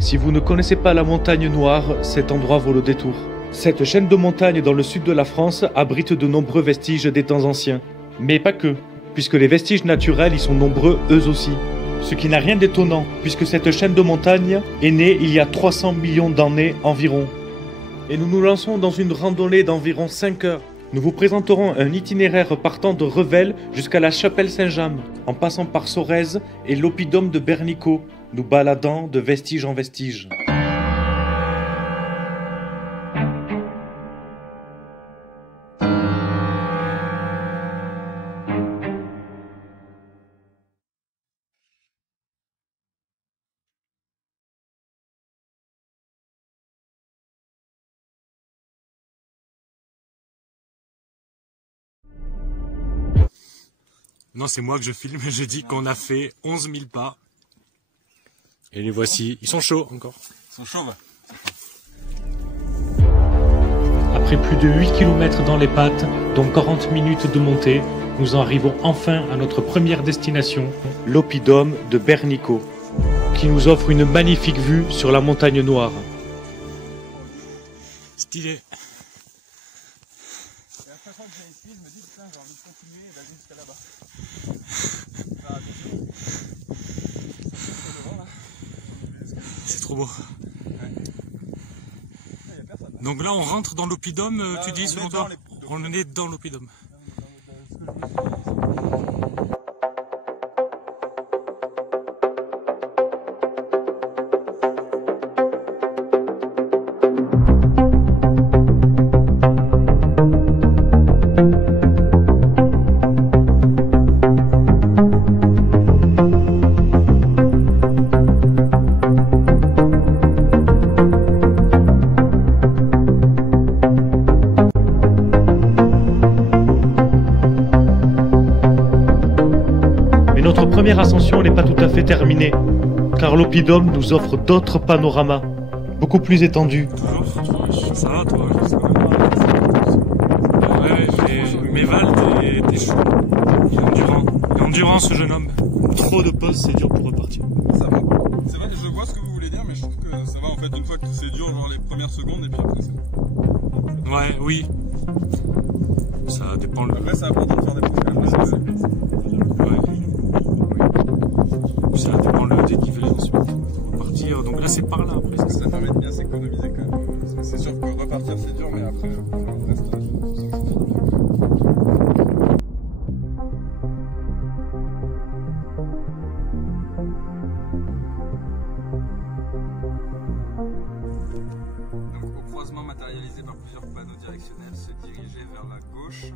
Si vous ne connaissez pas la montagne Noire, cet endroit vaut le détour. Cette chaîne de montagnes dans le sud de la France abrite de nombreux vestiges des temps anciens. Mais pas que, puisque les vestiges naturels y sont nombreux eux aussi. Ce qui n'a rien d'étonnant, puisque cette chaîne de montagnes est née il y a 300 millions d'années environ. Et nous nous lançons dans une randonnée d'environ 5 heures. Nous vous présenterons un itinéraire partant de Revel jusqu'à la chapelle Saint-James, en passant par Sorèze et l'oppidum de Bernico, nous baladant de vestige en vestige. Non, c'est moi que je filme, j'ai dit qu'on a fait 11 000 pas. Et les voici, ils sont chauds encore. Ils sont chauds. Après plus de 8 km dans les pattes, dont 40 minutes de montée, nous en arrivons enfin à notre première destination, l'oppidum de Bernico, qui nous offre une magnifique vue sur la montagne Noire. Stylé. Et à chaque fois que j'ai ici, je me dis putain, j'ai envie de continuer et d'aller jusqu'à là-bas. C'est trop beau. Donc là on rentre dans l'oppidum, tu dis selon toi? On est dans l'oppidum. Notre première ascension n'est pas tout à fait terminée, car l'oppidum nous offre d'autres panoramas, beaucoup plus étendus. Ça va toi? Ouais, mes Val, t'es chaud. Il est endurant. Il est endurant ce jeune homme. Trop de pauses, c'est dur pour repartir. Ça va. C'est vrai, je vois ce que vous voulez dire, mais je trouve que ça va en fait une fois que c'est dur, genre les premières secondes, et puis après c'est bon. Ouais, oui. Ça dépend. Après, ça va pas de faire des pauses quand même. Ça dépend le dénivelé ensuite. Repartir, donc là c'est par là après. Ça permet de bien s'économiser quand même. C'est sûr que repartir c'est dur, mais après le reste. Donc au croisement matérialisé par plusieurs panneaux directionnels, se diriger vers la gauche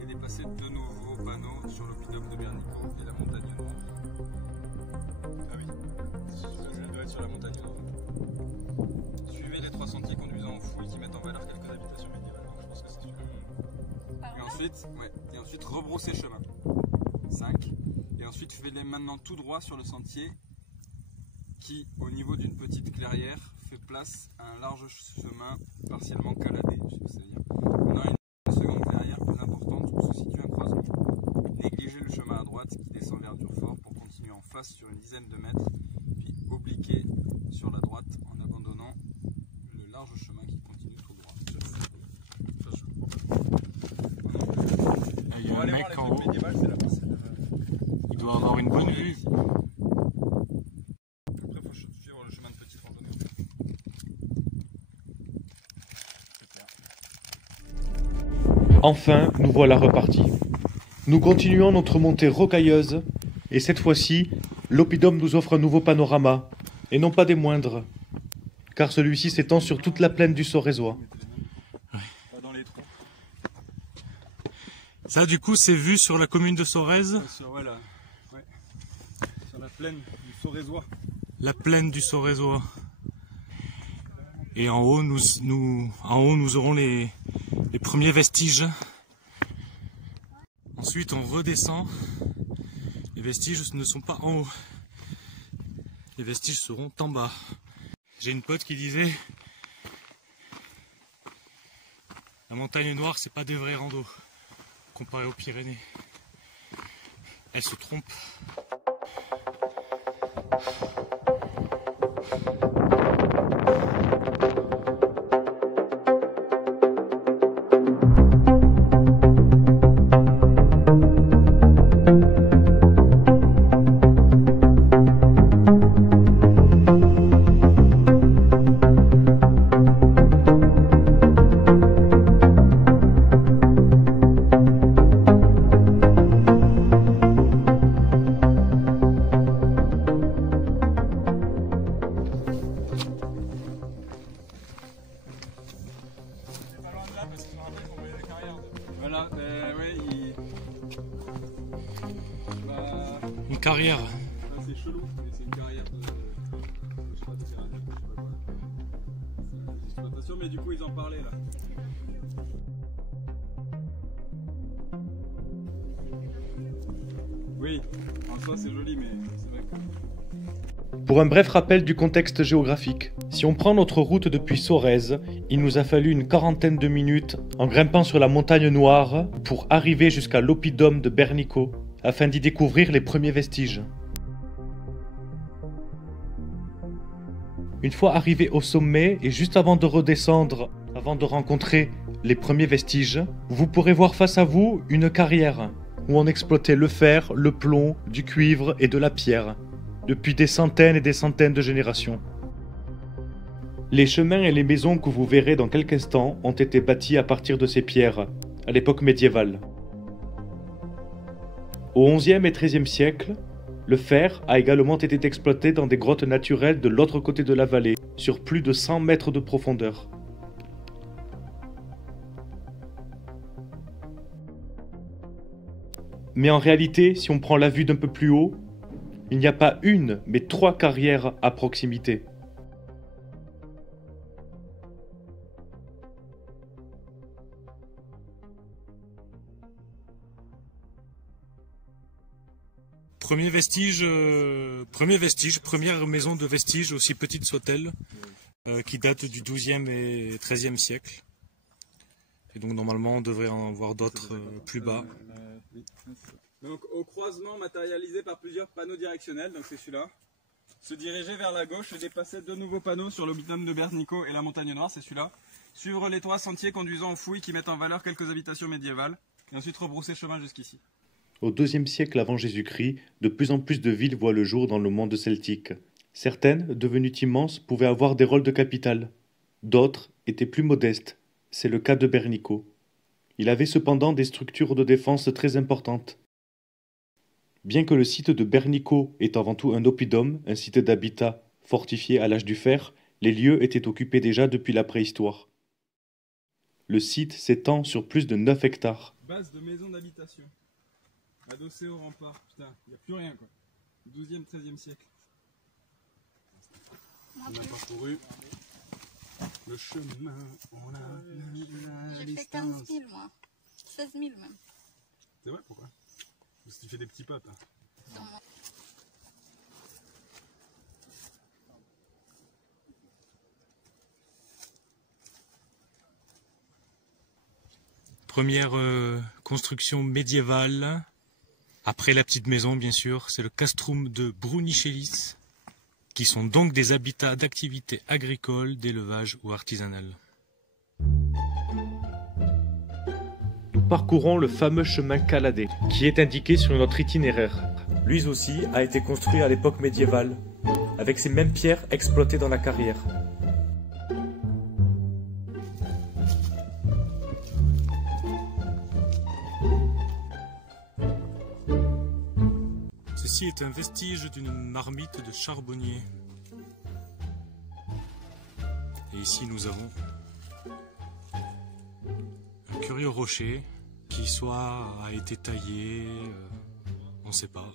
et dépasser de nouveaux panneaux sur l'oppidum de Bernico et la montagne Noire. Ah oui, je dois être sur la montagne Noire. Suivez les 3 sentiers conduisant aux fouilles qui mettent en valeur quelques habitations médiévales. Donc je pense que c'est celui-là. Et ensuite rebroussez chemin. 5. Et ensuite faites-les maintenant tout droit sur le sentier qui, au niveau d'une petite clairière, fait place à un large chemin partiellement caladé. C'est-à-dire, dans une seconde clairière plus importante où se situe un croisement. Négligez le chemin à droite qui descend vers Durfort pour continuer en face sur une dizaine de mètres, puis obliquer sur la droite en abandonnant le large chemin qui continue tout droit. Il y a un mec en haut. Il doit avoir une bonne vue. Après, il faut suivre le chemin de petite randonnée. Enfin, nous voilà repartis. Nous continuons notre montée rocailleuse, et cette fois-ci, l'oppidum nous offre un nouveau panorama, et non pas des moindres, car celui-ci s'étend sur toute la plaine du Sorézois. Ça, du coup, c'est vu sur la commune de Sorèze. Sur la plaine du Sorézois. La plaine du Sorézois. Et en haut, nous aurons les premiers vestiges. Ensuite, on redescend. Les vestiges ne sont pas en haut. Les vestiges seront en bas. J'ai une pote qui disait: la montagne Noire, c'est pas des vrais randos comparé aux Pyrénées. Elle se trompe. Voilà, oui, Une carrière. c'est chelou, mais c'est une carrière de. Je sais pas, de carrière, je sais pas quoi. C'est l'exploitation, mais du coup, ils en parlaient là. Oui, en soi, c'est joli, mais c'est vrai que. Pour un bref rappel du contexte géographique, si on prend notre route depuis Sorèze, il nous a fallu une quarantaine de minutes en grimpant sur la montagne Noire pour arriver jusqu'à l'oppidum de Bernico, afin d'y découvrir les premiers vestiges. Une fois arrivé au sommet et juste avant de redescendre, avant de rencontrer les premiers vestiges, vous pourrez voir face à vous une carrière où on exploitait le fer, le plomb, du cuivre et de la pierre, depuis des centaines et des centaines de générations. Les chemins et les maisons que vous verrez dans quelques instants ont été bâtis à partir de ces pierres, à l'époque médiévale. Au XIe et XIIIe siècle, le fer a également été exploité dans des grottes naturelles de l'autre côté de la vallée, sur plus de 100 mètres de profondeur. Mais en réalité, si on prend la vue d'un peu plus haut, il n'y a pas une, mais 3 carrières à proximité. Première maison de vestige, aussi petite soit-elle, qui date du XIIe et XIIIe siècle. Et donc normalement on devrait en voir d'autres plus bas. Donc au croisement matérialisé par plusieurs panneaux directionnels, donc c'est celui-là, se diriger vers la gauche et dépasser 2 nouveaux panneaux sur l'oppidum de Bernico et la montagne Noire, c'est celui-là. Suivre les 3 sentiers conduisant aux fouilles qui mettent en valeur quelques habitations médiévales, et ensuite rebrousser chemin jusqu'ici. Au IIe siècle avant Jésus-Christ, de plus en plus de villes voient le jour dans le monde celtique. Certaines, devenues immenses, pouvaient avoir des rôles de capitale. D'autres étaient plus modestes. C'est le cas de Bernico. Il avait cependant des structures de défense très importantes. Bien que le site de Bernico est avant tout un oppidum, un site d'habitat fortifié à l'âge du fer, les lieux étaient occupés déjà depuis la préhistoire. Le site s'étend sur plus de 9 hectares. Base de maison d'habitation, adossée au rempart. Putain, il n'y a plus rien quoi. 12e, 13e siècle. On a parcouru le chemin, on a J'ai fait 15 000 moi, 16 000 même. C'est vrai, pourquoi? Parce que tu fais des petits pas, toi. Première construction médiévale, après la petite maison bien sûr, c'est le castrum de Brunichelis, qui sont donc des habitats d'activités agricoles, d'élevage ou artisanales. Nous parcourons le fameux chemin Caladé, qui est indiqué sur notre itinéraire. Lui aussi a été construit à l'époque médiévale, avec ces mêmes pierres exploitées dans la carrière. Ceci est un vestige d'une marmite de charbonnier. Et ici nous avons un curieux rocher qui soit a été taillé, on ne sait pas.